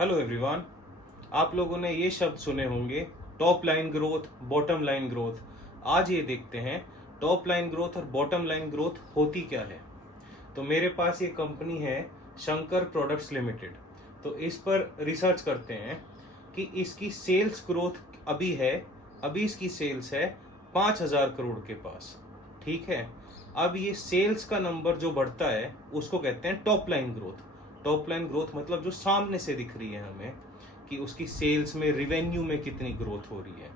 Hello everyone. आप लोगों ने ये शब्द सुने होंगे, top line growth, bottom line growth. आज ये देखते हैं टॉप लाइन ग्रोथ और बॉटम लाइन ग्रोथ होती क्या है। तो मेरे पास ये कंपनी है शंकर प्रोडक्ट्स लिमिटेड। तो इस पर रिसर्च करते हैं कि इसकी सेल्स ग्रोथ अभी इसकी सेल्स है 5,000 करोड़ के पास। ठीक है। अब ये सेल्स का नंबर जो बढ़ता है उसको कहते हैं top line growth. Top line growth मतलब जो सामने से दिख रही है हमें कि उसकी सेल्स में, रिवेन्यू में कितनी ग्रोथ हो रही है।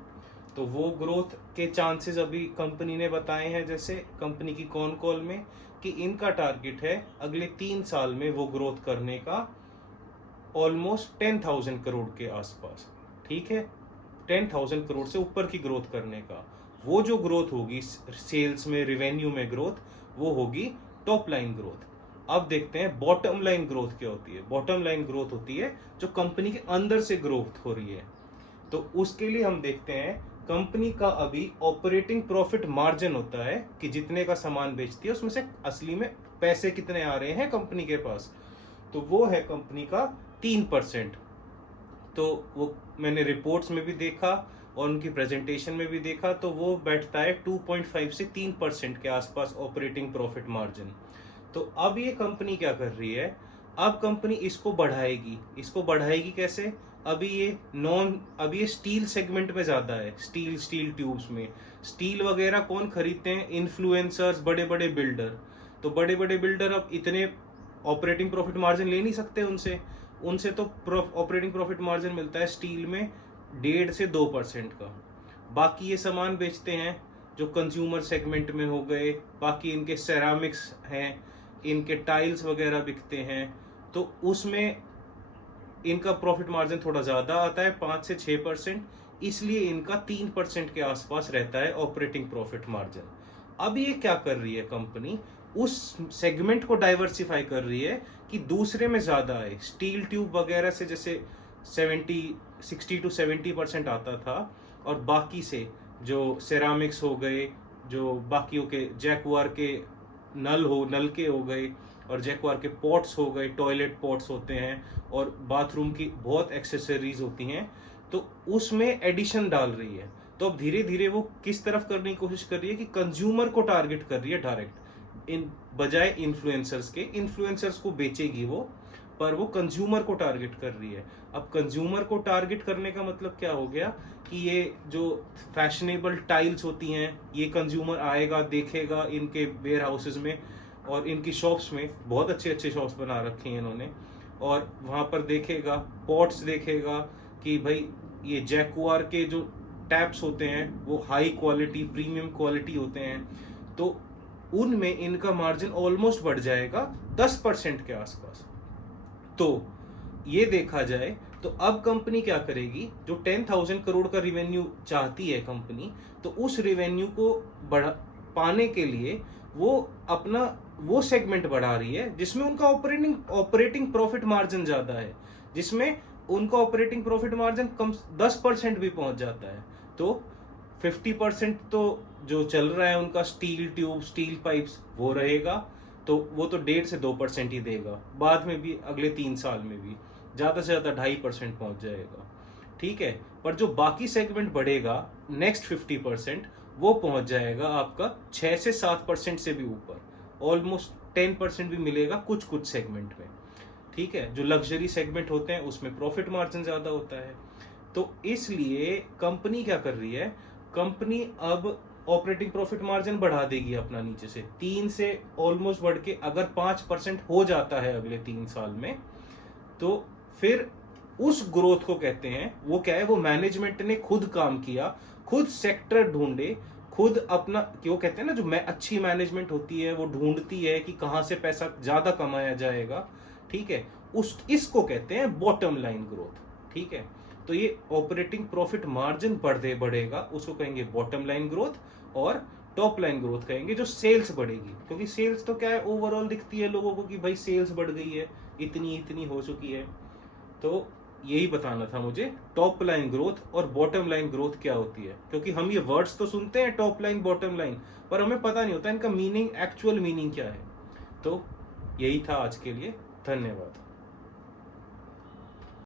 तो वो ग्रोथ के चांसेस अभी कंपनी ने बताए हैं, जैसे कंपनी की कॉन कॉल में, कि इनका टारगेट है अगले 3 साल में वो ग्रोथ करने का ऑलमोस्ट 10,000 करोड़ के आसपास। ठीक है, 10,000 करोड़ से ऊपर की ग्रोथ करने का। वो जो ग्रोथ होगी सेल्स में, रिवेन्यू में ग्रोथ, वो होगी टॉप लाइन ग्रोथ। अब देखते हैं बॉटम लाइन ग्रोथ क्या होती है। बॉटम लाइन ग्रोथ होती है जो कंपनी के अंदर से ग्रोथ हो रही है। तो उसके लिए हम देखते हैं कंपनी का अभी ऑपरेटिंग प्रॉफिट मार्जिन होता है कि जितने का सामान बेचती है उसमें से असली में पैसे कितने आ रहे हैं कंपनी के पास। तो वो है कंपनी का 3%। तो वो मैंने रिपोर्ट्स में भी देखा और उनकी प्रेजेंटेशन में भी देखा, तो वो बैठता है 2.5 से 3% के आसपास ऑपरेटिंग प्रॉफिट मार्जिन। तो अब ये कंपनी क्या कर रही है, अब कंपनी इसको बढ़ाएगी कैसे। अभी ये स्टील सेगमेंट में ज्यादा है, स्टील ट्यूब्स में। स्टील वगैरह कौन खरीदते हैं? इन्फ्लुएंसर्स, बड़े बड़े बिल्डर। तो बड़े बड़े बिल्डर अब इतने ऑपरेटिंग प्रॉफिट मार्जिन ले नहीं सकते उनसे उनसे तो ऑपरेटिंग प्रॉफिट मार्जिन मिलता है स्टील में 1.5 से 2% का। बाकी ये सामान बेचते हैं जो कंज्यूमर सेगमेंट में हो गए, बाकी इनके सेरामिक्स हैं, इनके टाइल्स वगैरह बिकते हैं, तो उसमें इनका प्रॉफिट मार्जिन थोड़ा ज़्यादा आता है, 5 से 6%। इसलिए इनका 3% के आसपास रहता है ऑपरेटिंग प्रॉफिट मार्जिन। अब ये क्या कर रही है कंपनी, उस सेगमेंट को डाइवर्सिफाई कर रही है कि दूसरे में ज़्यादा है। स्टील ट्यूब वगैरह से जैसे 60 to 70% आता था, और बाकी से जो सेरामिक्स हो गए, जो बाकियों के जैकवार के नलके हो गए, और जैकवार के पॉट्स हो गए, टॉयलेट पॉट्स होते हैं, और बाथरूम की बहुत एक्सेसरीज होती हैं, तो उसमें एडिशन डाल रही है। तो अब धीरे धीरे वो किस तरफ करने की कोशिश कर रही है कि कंज्यूमर को टारगेट कर रही है डायरेक्ट, इन बजाय इन्फ्लुएंसर्स को बेचेगी वो, पर वो कंज्यूमर को टारगेट कर रही है। अब कंज्यूमर को टारगेट करने का मतलब क्या हो गया कि ये जो फैशनेबल टाइल्स होती हैं, ये कंज्यूमर आएगा, देखेगा इनके वेयर हाउसेज में, और इनकी शॉप्स में बहुत अच्छे अच्छे शॉप्स बना रखे हैं इन्होंने, और वहाँ पर देखेगा, पॉट्स देखेगा कि भाई ये जैकुआर के जो टैप्स होते हैं वो हाई क्वालिटी, प्रीमियम क्वालिटी होते हैं, तो उनमें इनका मार्जिन ऑलमोस्ट बढ़ जाएगा 10% के आसपास। तो ये देखा जाए तो अब कंपनी क्या करेगी, जो 10,000 करोड़ का रिवेन्यू चाहती है कंपनी, तो उस रिवेन्यू को पाने के लिए वो अपना वो सेगमेंट बढ़ा रही है जिसमें उनका ऑपरेटिंग प्रॉफिट मार्जिन ज्यादा है, जिसमें उनका ऑपरेटिंग प्रॉफिट मार्जिन कम 10% भी पहुंच जाता है। तो 50% तो जो चल रहा है उनका स्टील ट्यूब, स्टील पाइप्स, वो रहेगा, तो वो तो 1.5 से 2% ही देगा, बाद में भी अगले 3 साल में भी ज़्यादा से ज़्यादा 2.5% पहुंच जाएगा। ठीक है, पर जो बाकी सेगमेंट बढ़ेगा नेक्स्ट 50%, वो पहुंच जाएगा आपका 6 से 7% से भी ऊपर, ऑलमोस्ट 10% भी मिलेगा कुछ कुछ सेगमेंट में। ठीक है, जो लग्जरी सेगमेंट होते हैं उसमें प्रॉफिट मार्जिन ज़्यादा होता है। तो इसलिए कंपनी क्या कर रही है, कंपनी अब ऑपरेटिंग प्रॉफिट मार्जिन बढ़ा देगी अपना नीचे से 3 से ऑलमोस्ट बढ़ के, अगर 5% हो जाता है अगले 3 साल में, तो फिर उस ग्रोथ को कहते हैं, वो क्या है, वो मैनेजमेंट ने खुद काम किया, खुद सेक्टर ढूंढे, खुद अपना, कि वो कहते हैं ना, जो अच्छी मैनेजमेंट होती है वो ढूंढती है कि कहाँ से पैसा ज्यादा कमाया जाएगा। ठीक है, इसको कहते हैं बॉटम लाइन ग्रोथ। ठीक है, तो ये ऑपरेटिंग प्रॉफिट मार्जिन बढ़ेगा, उसको कहेंगे बॉटम लाइन ग्रोथ, और टॉप लाइन ग्रोथ कहेंगे जो सेल्स बढ़ेगी, क्योंकि सेल्स तो क्या है, ओवरऑल दिखती है लोगों को कि भाई सेल्स बढ़ गई है, इतनी हो चुकी है। तो यही बताना था मुझे, टॉप लाइन ग्रोथ और बॉटम लाइन ग्रोथ क्या होती है, क्योंकि हम ये वर्ड्स तो सुनते हैं टॉप लाइन, बॉटम लाइन, पर हमें पता नहीं होता इनका मीनिंग, एक्चुअल मीनिंग क्या है। तो यही था आज के लिए, धन्यवाद।